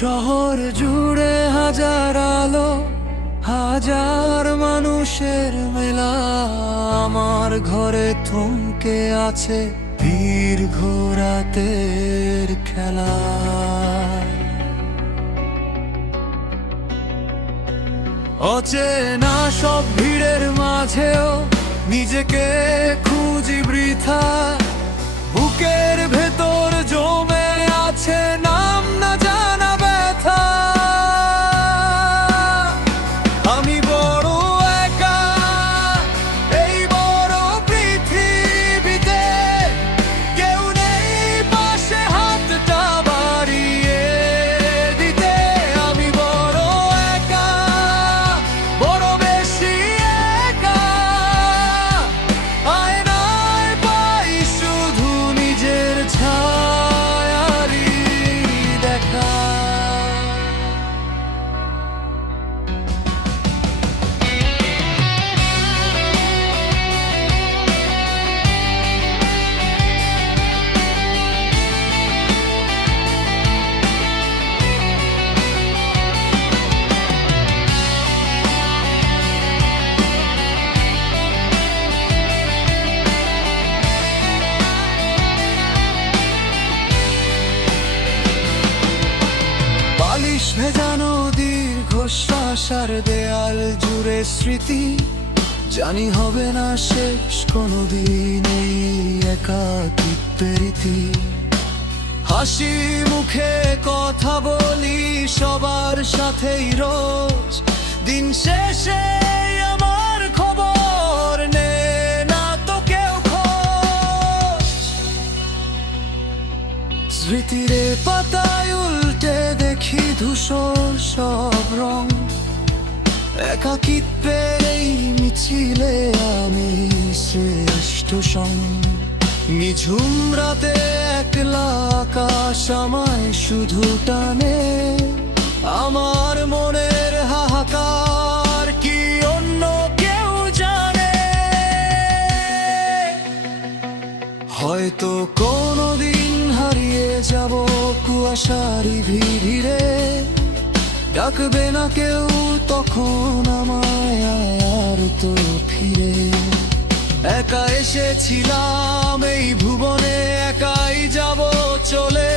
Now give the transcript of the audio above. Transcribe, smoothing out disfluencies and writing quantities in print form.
শহর জুড়ে হাজার আলো, হাজার মানুষের মেলা। আমার ঘরে থমকে আছে দীর্ঘ রাতের খেলা। অচেনা সব ভিড়ের মাঝেও নিজেকে খুঁজি বৃথা। বুকের ভেতর জমে আছে নাম না জানা ব্যথা। আমি বড় একা এই বড় পৃথিবীতে, কেউ নেই পাশে হাতটা বাড়িয়ে দিতে। আমি বড় একা, বড় বেশি একা। আয়নায় পাই শুধু নিজের ছায়ারই দেখা। বালিশ ভেজানো দীর্ঘশ্বাস আর দেয়াল জুড়ে স্মৃতি। জানি হবে না শেষ কোনোদিন এই একাকিত্বের ইতি। হাসি মুখে কথা বলি সবার সাথেই রোজ। দিন শেষে আমার খবর নে না তো কেউ খোঁজ। স্মৃতির পাতায় উল্টে দেখি ধূসর সব রং। একাকিত্বের এই মিছিলে আমি শ্রেষ্ঠ সং। নিঝুম রাতে একলা আকাশ আমায় শুধু টানে। আমার মনের হাহাকার কি অন্য কেউ জানে? হয়তো কোনোদিন হারিয়ে যাব কুয়াশারি ভিড়ে। ডাকবে না কেউ তখন আমায় আর তো ফিরে। একা এসেছিলাম এই ভুবনে, একাই যাব চলে।